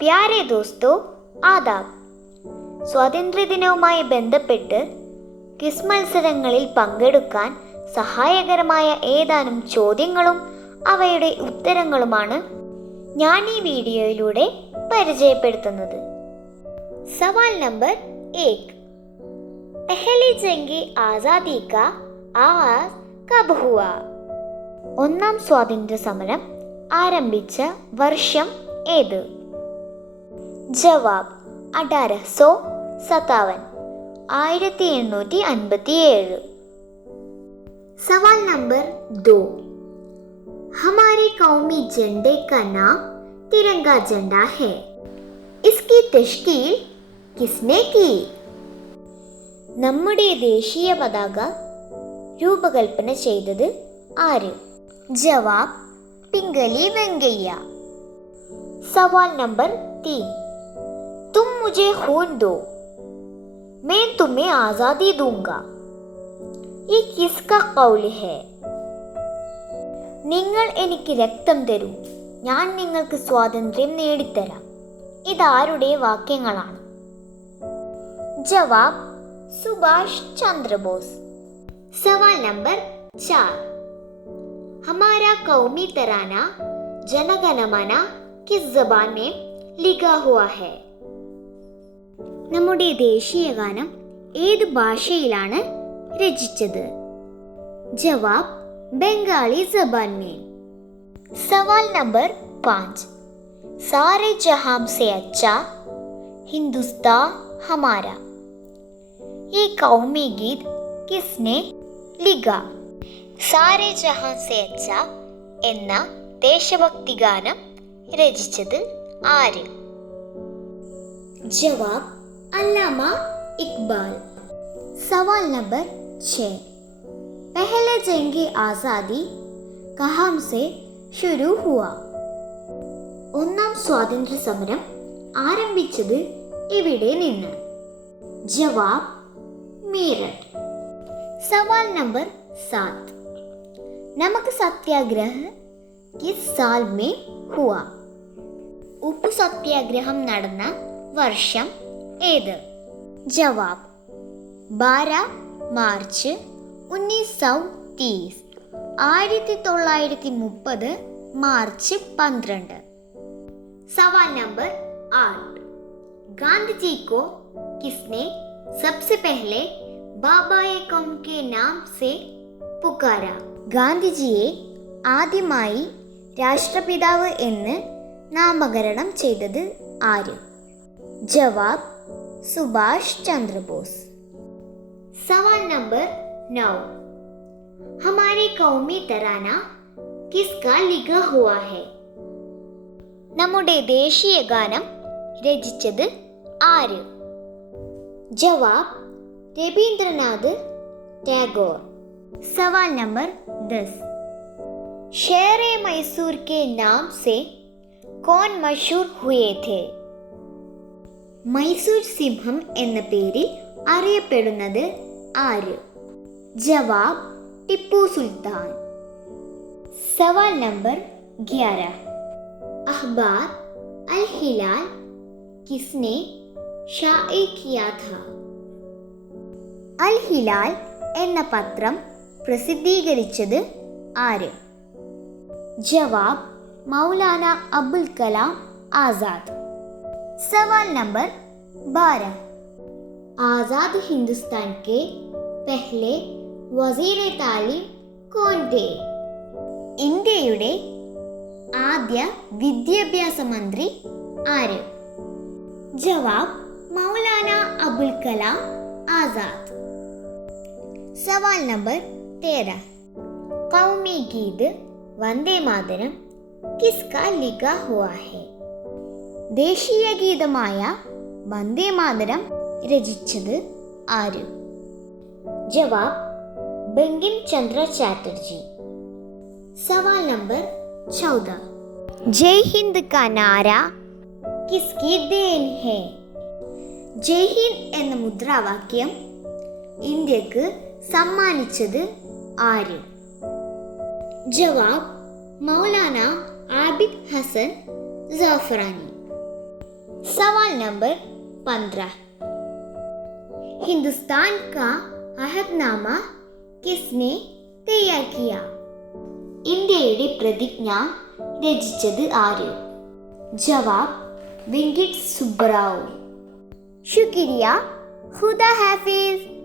പ്യാരെ ദോസ്തോ, ആദാബ്. സ്വാതന്ത്ര്യദിനവുമായി ബന്ധപ്പെട്ട് ക്വിസ് മത്സരങ്ങളിൽ പങ്കെടുക്കാൻ സഹായകരമായ ഏതാനും ചോദ്യങ്ങളും അവയുടെ ഉത്തരങ്ങളുമാണ് ഞാൻ ഈ വീഡിയോയിലൂടെ പരിചയപ്പെടുത്തുന്നത്. സവാൽ നമ്പർ 1. പഹലി ജംഗി ആസാദി കാ ആഗാസ് കബ് ഹുവാ? ഒന്നാം സ്വാതന്ത്ര്യ സമരം ആരംഭിച്ച വർഷം ഏത്? ജവാബ് 1857, 1857. सवाल नंबर 2. हमारे कौमी झंडे का नाम तिरंगा झंडा है. इसकी तश्कील किसने की? നമ്മുടെ ദേശീയ പതാക രൂപകൽപ്പന ചെയ്തത് ആര്? ജവാബ് പിംഗലി വെങ്കയ്യ. सवाल नंबर 3. तुम मुझे खून दो, मैं तुम्हें आज़ादी दूंगा. ये किसका कौल है? നിങ്ങൾ എനിക്ക് രക്തം തരൂ, ഞാൻ നിങ്ങൾക്ക് സ്വാതന്ത്ര്യം നേടിത്തരാം. ഇതാരുടെ വാക്യങ്ങളാണ്? ജവാബ് സുഭാഷ് ചന്ദ്രബോസ്. സവാൽ നമ്പർ 4. हमारा कौमी तराना जनगणमन किस जबान में लिखा हुआ है? നമ്മുടെ ദേശീയ ഗാനം ഏത് ഭാഷയിലാണ് രചിച്ചത്? ജവാബ് ബംഗാളി ജബാൻ में. सवाल नंबर 5. सारे जहां से अच्छा हिंदुस्तान हमारा, ये कौमी गीत किसने लिखा? സാരേ ജഹാൻ സേ അച്ഛ എന്ന ദേശഭക്തി ഗാനം രചിച്ചത് ആര്? ജവാബ് അല്ലാമ ഇക്ബാൽ. സവാൽ നമ്പർ 6. പഹലെ ജംഗി ആസാദി കഹാം സേ ശുരു ഹുവാ? ഒന്നാം സ്വാതന്ത്ര്യ സമരം ആരംഭിച്ചത് എവിടെ നിന്ന്? ജവാബ് മീററ്റ്. സവാൽ നമ്പർ 7. നമക് സത്യാഗ്രഹ കിസ് സാൽ മേ ഹുവാ? ഉപ്പു സത്യാഗ്രഹം നടന്ന വർഷം ഏത്? ജവാബ് 12 മാർച്ച് 1930, 1930 മാർച്ച് 12. सवाल नंबर 8. गांधी जी को किसने सबसे पहले बाबा-ए-कौम के नाम से पुकारा? ഗാന്ധിജിയെ ആദ്യമായി രാഷ്ട്രപിതാവ് എന്ന് നാമകരണം ചെയ്തത് ആര്? ജവാബ് സുഭാഷ് ചന്ദ്രബോസ്. സവാൽ നമ്പർ 9. हमारे कौमी तराना किसका लिखा हुआ है? നമ്മുടെ ദേശീയ ഗാനം രചിച്ചത് ആര്? ജവാബ് രവീന്ദ്രനാഥ് ടാഗോർ. सवाल नंबर 10. शेर मैसूर के नाम से कौन मशहूर हुए थे? മൈസൂർ സിംഹം എന്ന പേരിൽ അറിയപ്പെടുന്നത് ആര്? ജവാബ് ടിപ്പു സുൽത്താൻ. സവാൽ നമ്പർ 11. अखबार अल हिलाल किसने शाये किया था? അൽ ഹിലാൽ എന്ന പത്രം പ്രസിദ്ധീകരിച്ചത് ആര്? ജവാബ് മൗലാന അബുൽ കലാം ആസാദ്. സവാൽ നമ്പർ 12. ആസാദ് ഹിന്ദുസ്ഥാൻ के पहले വസീർ താലിം कौन थे? ഇന്ത്യയുടെ ആദ്യ വിദ്യാഭ്യാസ മന്ത്രി ആര്? ജവാബ് മൗലാന അബുൽ കലാം ആസാദ്. സവാൽ നമ്പർ 13. കൗമി ഗീത് വന്ദേ മാതരം കിസ്കാ ലിഖാ ഹുവാ ഹെ? ദേശീയ ഗീതമായ വന്ദേ മാതരം രചിച്ചത് ആര്? ജവാബ് ബങ്കിം ചന്ദ്ര ചാറ്റർജി. സവാൽ നമ്പർ 14. ജയ് ഹിന്ദ് കാ നാര കിസ്കി ദേൻ ഹെ? ജയ് ഹിന്ദ് എന്ന മുദ്രാവാക്യം ഇന്ത്യക്ക് സമ്മാനിച്ചത് ആര്? ജവാബ് മൗലാന ആബിദ് ഹസൻ ജാഫറാനി. सवाल नंबर 15। हिंदुस्तान का अहदनामा किसने तैयार किया? ഇന്ത്യയുടെ പ്രതിജ്ഞ രചിച്ചത് ആര്? ജവാബ് വെങ്കിട്ട് സുബ്ബറാവു. ശുക്രിയ. ഖുദാ ഹാഫിസ്.